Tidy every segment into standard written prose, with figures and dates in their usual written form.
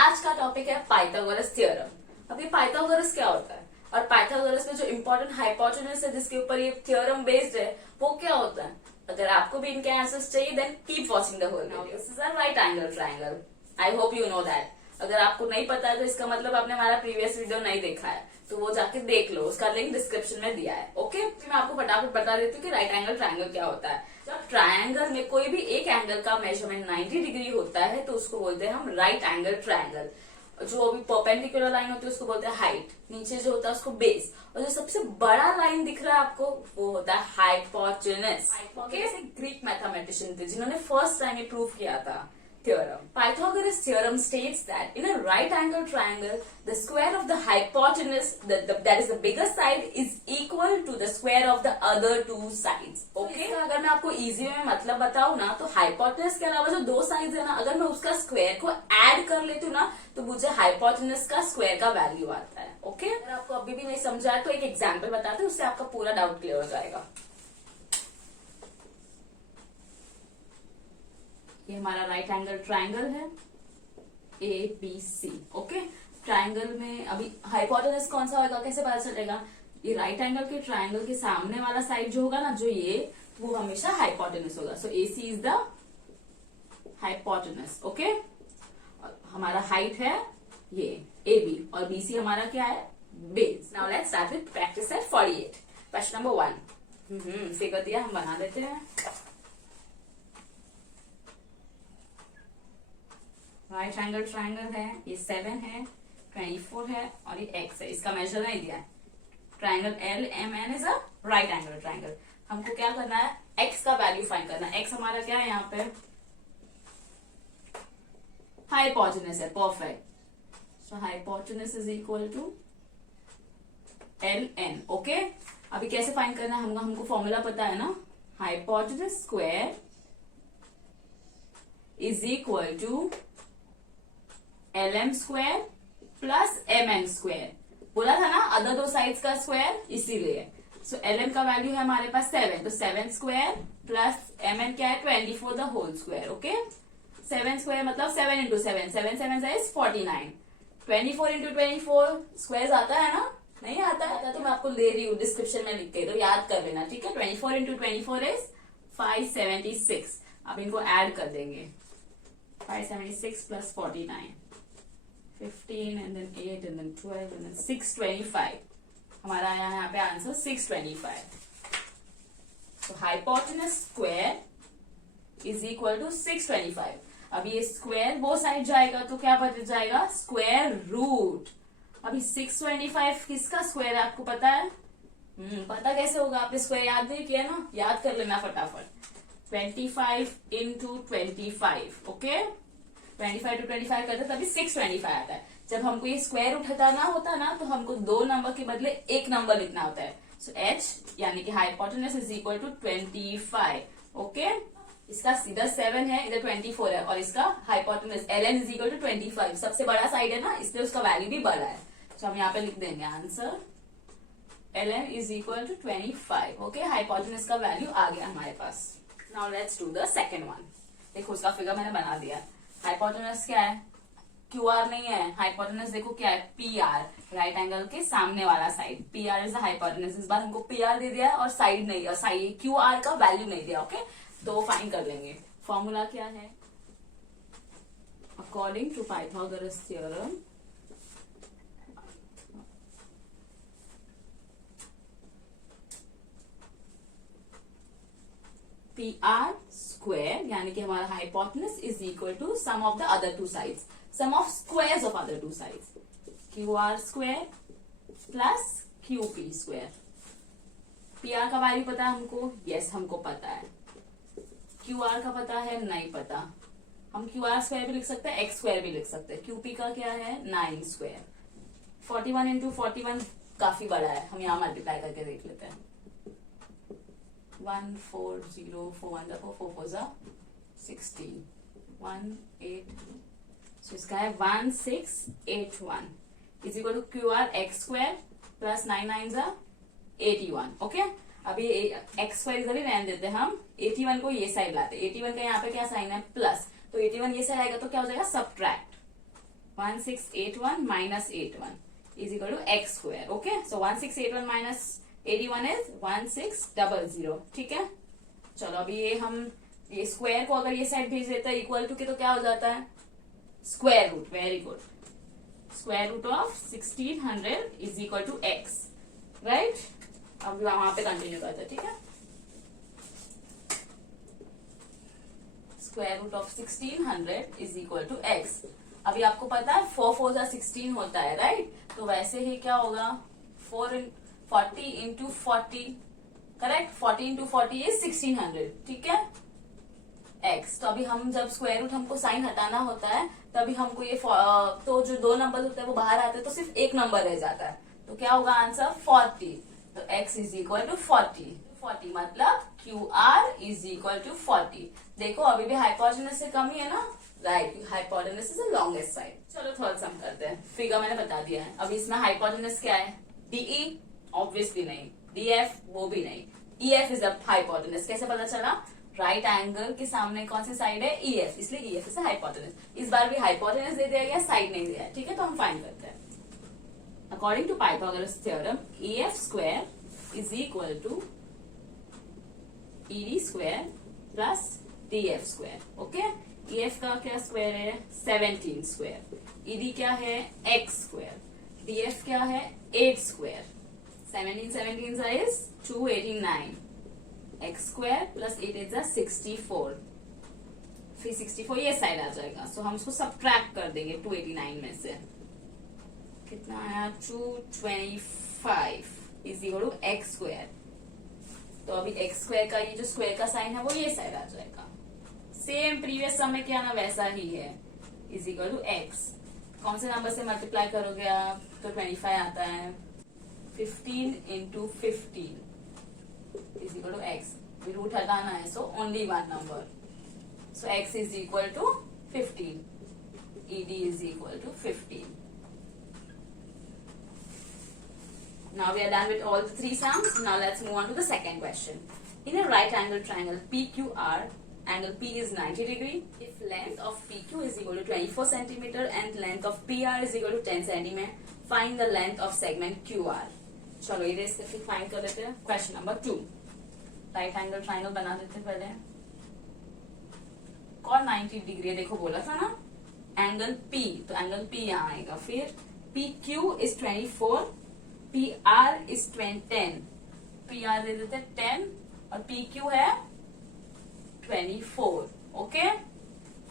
आज का टॉपिक है पाइथागोरस थ्योरम। अब ये पाइथागोरस क्या होता है और पाइथागोरस में जो इम्पोर्टेंट हाइपोटेनस है जिसके ऊपर ये थ्योरम बेस्ड है वो क्या होता है। अगर आपको भी इनके आंसर्स चाहिए then keep watching the whole video. This is a right angle triangle. I hope you know that. अगर आपको नहीं पता है तो इसका मतलब आपने हमारा प्रीवियस वीडियो नहीं देखा है, तो वो जाके देख लो, उसका लिंक डिस्क्रिप्शन में दिया है। ओके, मैं आपको फटाफट बता देती हूँ कि राइट एंगल ट्रायंगल क्या होता है। जब ट्रायंगल में कोई भी एक एंगल का मेजरमेंट 90 डिग्री होता है तो उसको बोलते हैं हम राइट एंगल ट्रायंगल। जो अभी परपेंडिकुलर लाइन होती है उसको बोलते हैं हाइट, नीचे जो होता है उसको बेस, और जो सबसे बड़ा लाइन दिख रहा है आपको वो होता है हाइपोटेनस। ओके, ग्रीक मैथमेटिशियन थे जिन्होंने फर्स्ट टाइम ये प्रूव किया था theorem. Pythagoras theorem states that in a right angle triangle, the square of the hypotenuse, that is the bigger side, is equal to the square of the other two sides. Okay? अगर मैं आपको easy में मतलब बताऊं ना तो hypotenuse के अलावा जो दो साइड्स है ना, अगर मैं उसका स्क्वायर को ऐड कर लेती हूँ ना तो मुझे हाइपोटेनस का स्क्वायर का वैल्यू आता है। ओके, अगर आपको अभी भी नहीं समझा है तो एक एग्जाम्पल बताते हैं, उससे आपका पूरा डाउट क्लियर हो जाएगा। ये हमारा राइट एंगल ट्रायंगल है A B C. Okay, triangle में अभी हाइपोटेनस कौन सा होगा कैसे पता चलेगा। ये राइट एंगल के ट्रायंगल के सामने वाला साइड जो होगा ना, जो ये, वो हमेशा हाइपोटेनस होगा। सो ए सी इज द हाइपोटेनस। ओके, हमारा हाइट है ये ए बी और बी सी हमारा क्या है, base. Now let's start with practice eight 48। Question number 1 figure दिया, हम बना देते हैं। राइट एंगल ट्रायंगल है, ये 7 है, 24 है और ये x है। इसका मेजर नहीं दिया है। Triangle L M N is a right angle triangle. हमको क्या करना है, x का वैल्यू फाइंड करना है। x हमारा क्या है यहाँ पे, हाइपोटेनस है। Perfect. So hypotenuse is equal to L N. Okay, अभी कैसे फाइंड करना है, हमको फॉर्मूला पता है ना, hypotenuse square is equal to L M square plus M N square. बोला था ना अदर दो साइड्स का स्क्वायर, इसीलिए। सो एल एम का वैल्यू है हमारे पास 7, तो 7 स्क्वायर प्लस एम एन क्या है 24 the whole square. Okay, 7 square मतलब 7 इंटू 7, 7 7 इज 49। 24 इंटू 24 स्क्वायर आता है ना, नहीं आता है तो मैं आपको ले रही हूँ, डिस्क्रिप्शन में लिख के तो याद कर लेना। ठीक है, 24 इंटू 24 इज 576। अब इनको ऐड कर देंगे, 576 plus 49, 15 and then 8 and then 12 and then 625। हमारा आया यहाँ पे आंसर 625। तो hypotenuse square is equal to 625। अब ये स्क्वायर वो साइड जाएगा तो क्या बच जाएगा, स्क्वायर रूट। अभी 625 किसका स्क्वायर है आपको पता है? पता कैसे होगा, आपने स्क्वायर याद नहीं किया ना, याद कर लेना फटाफट। 25 इंटू 25। ओके, 25 टू 25 करते तभी 625 आता है। जब हमको ये स्क्वायर उठाना होता है ना तो हमको 2 नंबर के बदले 1 नंबर लिखना होता है। सो h यानी कि hypotenuse is equal to 25। Okay, इसका सीधा 7 है, इधर 24 है और इसका hypotenuse ln is equal to 25। सबसे बड़ा साइड है ना, इसलिए उसका वैल्यू भी बड़ा है। तो हम यहाँ पे लिख देंगे answer ln is equal to 25। Okay, hypotenuse का वैल्यू आ गया हमारे पास। Now let's do the second one. देखो उसका फिगर मैंने बना दिया। हाइपोटेनस क्या है, क्यू आर नहीं है, हाइपोटेनस देखो क्या है, पी आर, राइट एंगल के सामने वाला side. P R is the hypotenuse. इस बार हमको पी आर दे दिया है और साइड नहीं दिया, साइड क्यू आर का वैल्यू नहीं दिया। ओके, तो फाइंड कर लेंगे। फॉर्मूला क्या है, according to Pythagoras theorem, P R square यानी कि हमारा hypotenuse is equal to sum of the other two sides, sum of squares of other two sides. Q R square plus Q P square. P R का value पता है हमको, yes हमको पता है। क्यू आर का पता है, नहीं पता। हम क्यू आर स्क्वायर भी लिख सकते हैं, एक्स स्क्वायर भी लिख सकते हैं। क्यू पी का क्या है, 9 स्क्वायर। 41 इंटू 41 काफी बड़ा है, हम यहाँ मल्टीप्लाई करके देख लेते हैं। 1 4 0 4 1 4 4 4 16 1 8। सो इसका है 1681 is equal to Q R x square plus 9 9 81। Okay, अभी एक्स स्क्वायर इधर ही रहने देते हैं हम, 81 को ये साइड लाते हैं। 81 का यहाँ पे क्या साइन है, प्लस, तो 81 ये साइड आएगा तो क्या हो जाएगा, subtract. 1681 minus 81 is equal to x square. Okay, so 1681 minus 81 is 1600. ठीक है, चलो अभी ये स्क्वायर को अगर ये साइड भेज देता है इक्वल टू के, तो क्या हो जाता है square root. Very good. Square root of 1600 is equal to x. Right, अब वहां पे कंटिन्यू करते हैं. ठीक है, square root of 1600 is equal to x. अभी आपको पता है 4 4 16 होता है. राइट, तो वैसे ही क्या होगा 40 इंटू 40. Correct, 40 into 40 is 1600. ठीक है, एक्स. तो अभी हम जब स्क्वायर रूट हमको साइन हटाना होता है तभी हमको ये तो जो दो नंबर होते हैं वो बाहर आते हैं, तो सिर्फ एक नंबर रह जाता है. तो क्या होगा आंसर 40. तो x इज इक्वल टू 40. 40 मतलब QR इज इक्वल टू 40. देखो अभी भी हाइपोटेनस से कम ही है ना. Right, hypotenuse is the longest side. चलो थर्ड सम करते हैं. फिगर मैंने बता दिया है. अभी इसमें हाइपोटेनस क्या है, DE ऑब्वियसली नहीं, DF वो भी नहीं, EF इज द हाइपोटेनस. कैसे पता चला, राइट एंगल के सामने कौन सी साइड है, EF, इसलिए EF इज हाइपोटेनस. इस बार भी हाइपोटेनस दे दिया गया, साइड नहीं दिया है. ठीक है, तो हम फाइंड करते हैं. According to Pythagoras theorem EF square is equal to ED square plus DF square. Okay, EF का क्या स्क्वायर है 17 स्क्वायर, ED क्या है x स्क्वायर, DF क्या है 8 square. 17 is 289, x square plus 8 is 64. 364 ये साइड आ जाएगा. सो हम उसको सब्ट्रैक्ट कर देंगे 289 में से. कितना आया 225 is equal to x square. तो अभी एक्स स्क्वायर का ये जो स्क्वायर का साइन है वो ये साइड आ जाएगा. सेम प्रीवियस सम में क्या ना वैसा ही है. Is equal to x. कौन से नंबर से मल्टीप्लाई करोगे आप, तो 25 आता है. 15 into 15 is equal to x. Root हटाना है, so only one number. So x is equal to 15. ED is equal to 15. Now we are done with all the three sums. Now let's move on to the second question. In a right angle triangle PQR, angle P is 90 degree. If length of PQ is equal to 24 centimeter and length of PR is equal to 10 centimeter, find the length of segment QR. चलो ये इसके find कर लेते हैं. Question number 2. Right angle triangle बना देते हैं पहले. कौन 90 डिग्री देखो बोला था ना. एंगल P, तो एंगल P यहाँ आएगा. फिर PQ is 24, PR is 10. PR दे देते 10 और PQ है 24. ओके,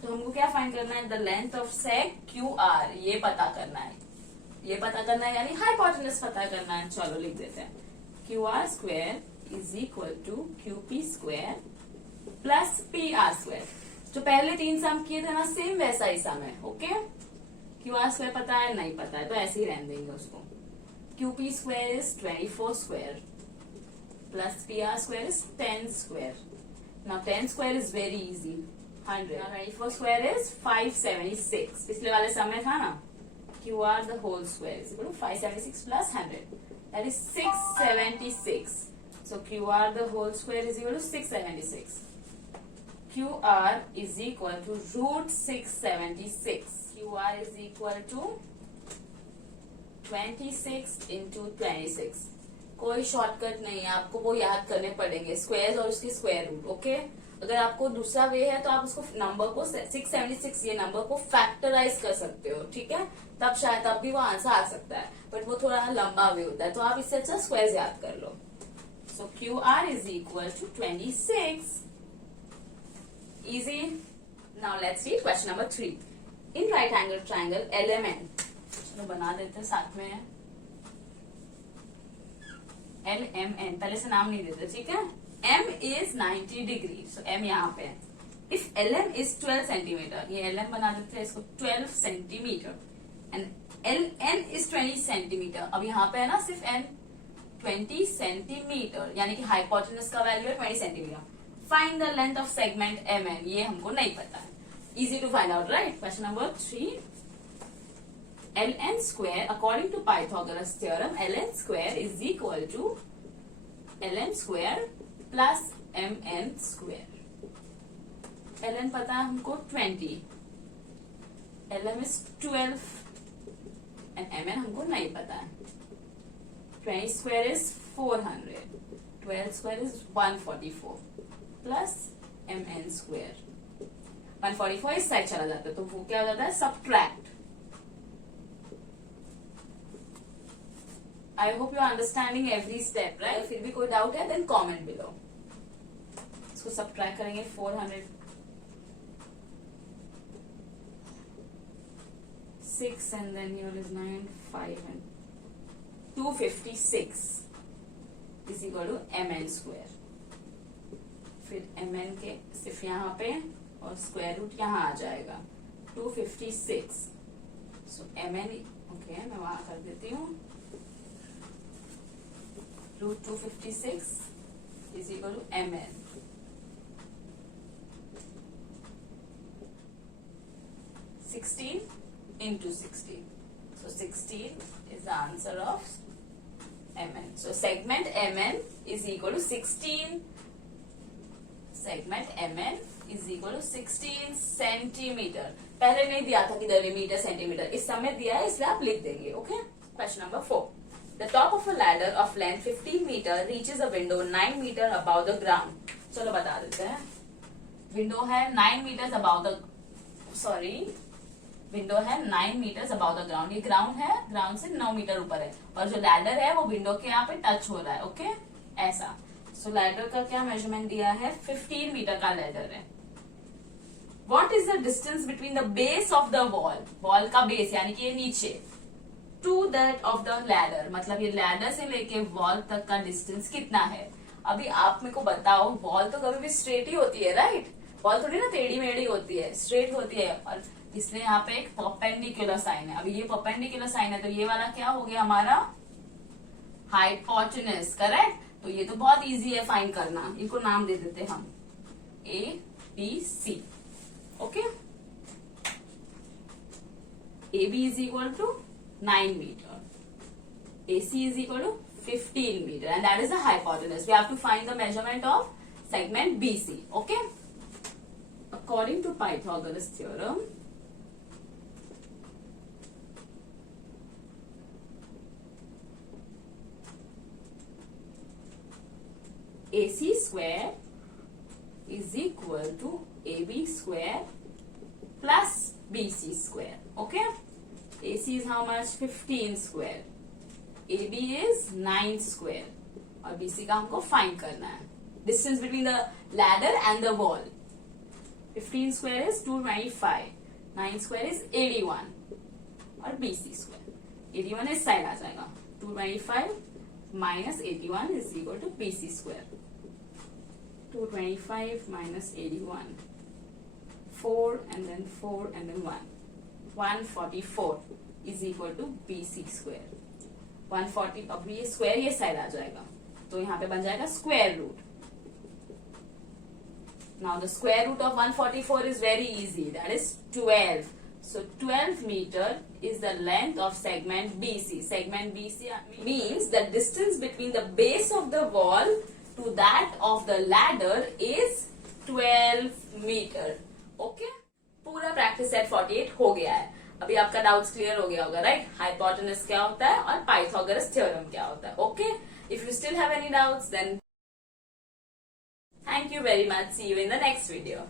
तो हमको क्या फाइंड करना है, द लेंथ ऑफ सेग QR. ये पता करना है, ये पता करना है यानी हाइपोटेनस पता करना है. चलो लिख देते हैं. QR square is equal to QP square plus PR square. जो पहले 3 सम किए थे ना सेम वैसा ही सम है. ओके, QR स्क्वायर पता है, नहीं पता है तो ऐसे ही रहने देंगे उसको. QP square is 24 square plus PR square is 10 square. Now 10 square is very easy, 100. Now 24 square is 576. पिछले वाले समय था ना. QR the whole square is equal to 576 plus 100. That is 676. So QR the whole square is equal to 676. QR is equal to root 676. QR is equal to 26 into 26. कोई shortcut नहीं है, आपको वो याद करने पड़ेंगे स्क्वायर और उसकी स्क्वायर रूट. ओके, अगर आपको दूसरा वे है तो आप उसको नंबर को 676 ये नंबर को फैक्टराइज कर सकते हो. ठीक है, तब शायद तब भी वो आंसर आ सकता है, बट वो थोड़ा लंबा वे होता है, तो आप इससे अच्छा स्क्वायर याद कर लो. So QR is equal to 26. Easy. Now let's read question number 3. In right angle triangle LMN, चलो बना देते हैं साथ में. LMN पहले से नाम नहीं देते. ठीक है, M is 90 degree. So M यहाँ पे है. इफ LM is 12 सेंटीमीटर, ये LM बना देते हैं इसको 12 centimetre. And LN is 20 centimetre. अब यहाँ पे है ना सिर्फ N 20 सेंटीमीटर, यानी कि हाइपोटेनस का वैल्यू है 20 centimetre. Find the length of segment MN. ये हमको नहीं पता है. Easy to find out. Right, question number 3. ln square, according to Pythagoras theorem, ln square is equal to ln square plus mn square. ln पता है हमको 20, LM is 12 and MN हमको नहीं पता है. 20 square is 400. 12 square is 144 plus MN square. 144 इस side चला जाता है तो वो क्या हो जाता है, subtract. I hope you are understanding every step, right? फिर भी कोई डाउट है देन कमेंट बिलो. इसको सब्ट्रैक्ट करेंगे. 400 6 and then here is 9 5 and 256 is equal to mn square. फिर mn के सिर्फ यहाँ पे और स्क्वायर रूट यहाँ आ जाएगा. 256. सो mn ओके मैं वहां कर देती हूँ. Root 256 is equal to mn. into 16. So 16 is the answer of MN. So segment MN is equal to 16. Segment MN is equal to 16 centimeter. पहले नहीं दिया था कि मीटर सेंटीमीटर, इस समय दिया है इसलिए आप लिख देंगे. Okay. Question number 4. The top of a ladder of length 15 meter reaches a window 9 meter above the ground. चलो बता देते हैं. विंडो है 9 meters above the विंडो है 9 meters above the ground. ये ग्राउंड है, ग्राउंड से 9 मीटर ऊपर है और जो लैडर है वो विंडो के यहाँ पे टच हो रहा है. ओके ऐसा. सो लैडर का क्या मेजरमेंट दिया है, 15 मीटर का लैडर है. What is the distance between the base of the wall, wall का बेस यानी कि ये नीचे, to that of the ladder, मतलब ये लैडर से लेके वॉल तक का डिस्टेंस कितना है. अभी आप मेरे को बताओ, वॉल तो कभी भी स्ट्रेट ही होती है, राइट? वॉल थोड़ी ना टेढ़ी मेढ़ी होती है, स्ट्रेट होती है. और इसलिए यहाँ पे एक परपेंडिकुलर साइन है. अभी ये परपेंडिकुलर साइन है तो ये वाला क्या हो गया हमारा, हाइपोटेनस. करेक्ट. तो ये तो बहुत इजी है फाइंड करना. इनको नाम दे देते हम ABC. Okay. AB is equal to 9 meter. AC is equal to 15 meter and that is the hypotenuse. We have to find the measurement of segment BC. Okay. According to Pythagoras theorem, AC square is equal to AB square plus BC square. Okay. AC is how much, 15 square. AB is 9 square. और BC का हमको find करना है. Distance between the ladder and the wall. 15 square is 225. 9 square is 81. और BC square. 81 इस side आ जाएगा. 225 minus 81 is equal to BC square. 225 minus 81. 4 and then 4 and then 1. 144 is equal to BC square. 140 अब ये square ये side आ जाएगा तो यहाँ पे बन जाएगा square root. Now the square root of 144 is very easy. That is 12. So 12 meter is the length of segment BC. Segment BC means the distance between the base of the wall to that of the ladder is 12 meter. Okay? पूरा practice set 48 हो गया है. अभी आपका doubts clear हो गया होगा, right? Hypotenuse क्या होता है और पाइथागोरस थ्योरम क्या होता है. Okay. If you still have any doubts then thank you very much. See you in the next video.